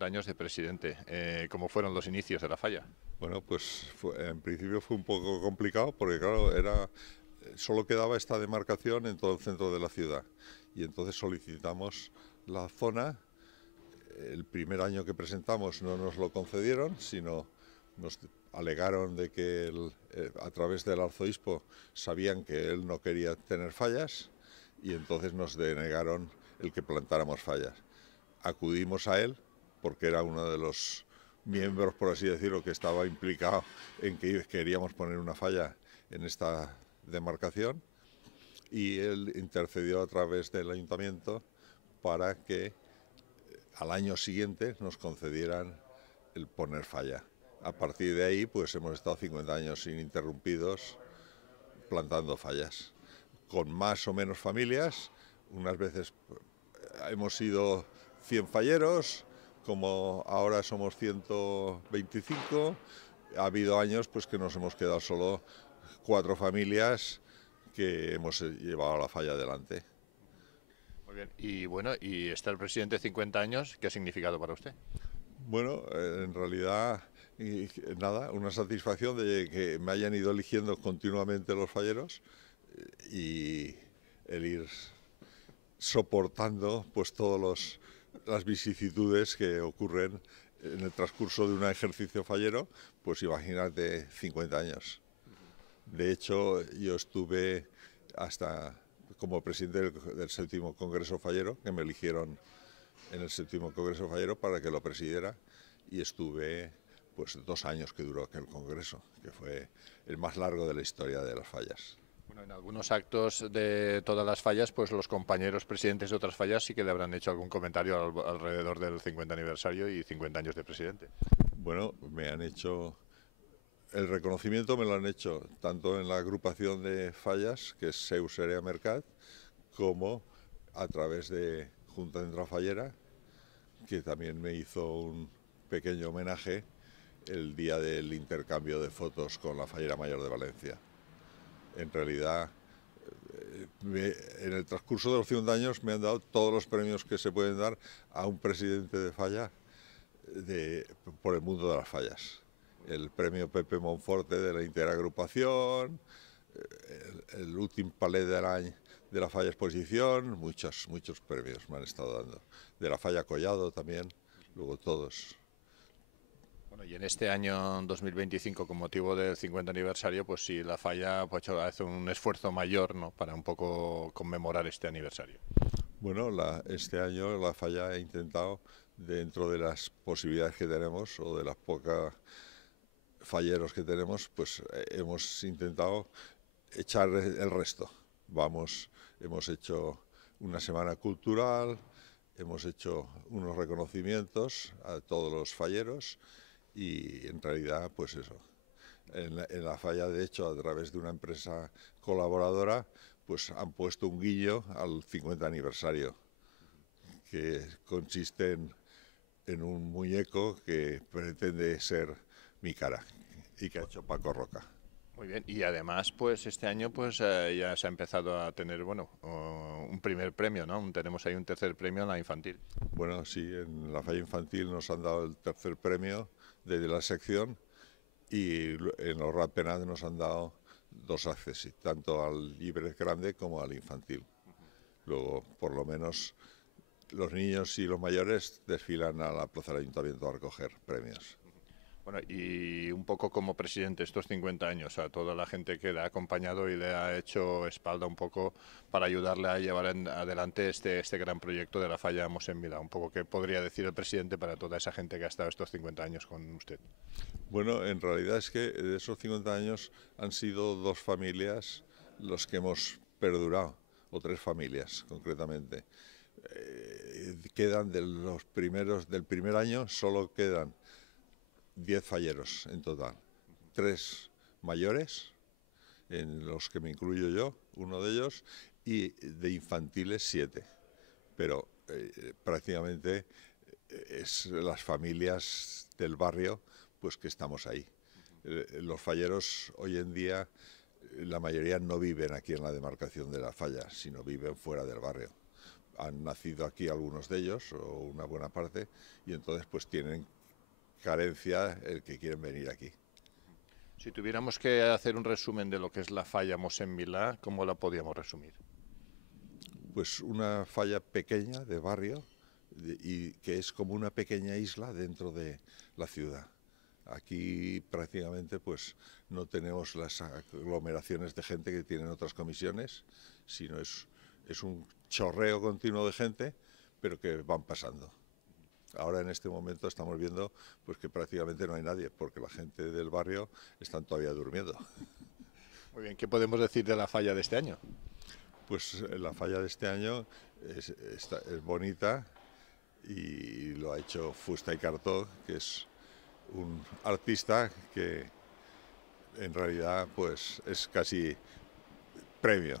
50 años de presidente. ¿Cómo fueron los inicios de la falla? Bueno, pues en principio fue un poco complicado porque claro, solo quedaba esta demarcación en todo el centro de la ciudad y entonces solicitamos la zona. El primer año que presentamos no nos lo concedieron, sino nos alegaron de que a través del arzobispo sabían que él no quería tener fallas y entonces nos denegaron el que plantáramos fallas. Acudimos a él porque era uno de los miembros, por así decirlo, que estaba implicado en que queríamos poner una falla en esta demarcación y él intercedió a través del ayuntamiento para que al año siguiente nos concedieran el poner falla. A partir de ahí, pues hemos estado 50 años ininterrumpidos plantando fallas, con más o menos familias. Unas veces hemos sido 100 falleros, como ahora somos 125. Ha habido años pues que nos hemos quedado solo 4 familias que hemos llevado la falla adelante. Muy bien. Y bueno, y está el presidente 50 años, ¿qué ha significado para usted? Bueno, en realidad, nada, una satisfacción de que me hayan ido eligiendo continuamente los falleros y el ir soportando pues todas las vicisitudes que ocurren en el transcurso de un ejercicio fallero, pues imagínate 50 años. De hecho, yo estuve hasta como presidente del séptimo Congreso Fallero, que me eligieron en el séptimo Congreso Fallero para que lo presidiera, y estuve pues 2 años que duró aquel congreso, que fue el más largo de la historia de las fallas. Bueno, en algunos actos de todas las fallas, pues los compañeros presidentes de otras fallas sí que le habrán hecho algún comentario alrededor del 50 aniversario y 50 años de presidente. Bueno, me han hecho el reconocimiento, me lo han hecho tanto en la agrupación de fallas, que es Seus Area Mercat, como a través de Junta Central Fallera, que también me hizo un pequeño homenaje el día del intercambio de fotos con la Fallera Mayor de Valencia. En realidad, en el transcurso de los 50 años me han dado todos los premios que se pueden dar a un presidente de falla por el mundo de las fallas. El premio Pepe Monforte de la interagrupación, el último Palais de l'Any de la Falla Exposición, muchos premios me han estado dando. De la Falla Collado también, luego todos. Bueno, y en este año 2025, con motivo del 50 aniversario, pues sí, la falla pues, hace un esfuerzo mayor, ¿no?, para un poco conmemorar este aniversario. Bueno, este año la Falla ha intentado, dentro de las posibilidades que tenemos o de las pocas falleros que tenemos, pues hemos intentado echar el resto. Hemos hecho una semana cultural, hemos hecho unos reconocimientos a todos los falleros y en realidad, pues eso. En la falla, de hecho, a través de una empresa colaboradora, pues han puesto un guiño al 50 aniversario, que consiste en un muñeco que pretende ser mi cara y que ha hecho Paco Roca. Muy bien, y además, pues este año pues ya se ha empezado a tener, bueno, un primer premio, ¿no? Tenemos ahí un tercer premio en la infantil. Bueno, sí, en la falla infantil nos han dado el tercer premio de la sección y en los Ratpenat nos han dado 2 accesos, tanto al libre grande como al infantil. Luego, por lo menos, los niños y los mayores desfilan a la plaza del ayuntamiento a recoger premios. Bueno, y un poco como presidente estos 50 años, a toda la gente que le ha acompañado y le ha hecho espalda un poco para ayudarle a llevar adelante este gran proyecto de la falla Mosén Milà. Un poco, ¿qué podría decir el presidente para toda esa gente que ha estado estos 50 años con usted? Bueno, en realidad es que de esos 50 años han sido 2 familias los que hemos perdurado, o 3 familias concretamente. Quedan del primer año, solo quedan 10 falleros en total. 3 mayores, en los que me incluyo yo, uno de ellos, y de infantiles 7. Pero prácticamente es las familias del barrio pues que estamos ahí. Los falleros hoy en día, la mayoría no viven aquí en la demarcación de la falla, sino viven fuera del barrio. han nacido aquí algunos de ellos, o una buena parte, y entonces pues tienen carencia el que quieren venir aquí. Si tuviéramos que hacer un resumen de lo que es la falla Mosén Milà, ¿cómo la podíamos resumir? Pues una falla pequeña de barrio y que es como una pequeña isla dentro de la ciudad. Aquí prácticamente pues no tenemos las aglomeraciones de gente que tienen otras comisiones, sino es un chorreo continuo de gente, pero que van pasando. Ahora en este momento estamos viendo pues que prácticamente no hay nadie, porque la gente del barrio están todavía durmiendo. Muy bien, ¿qué podemos decir de la falla de este año? Pues la falla de este año es bonita y lo ha hecho Fusta y Cartó, que es un artista que en realidad pues es casi premio.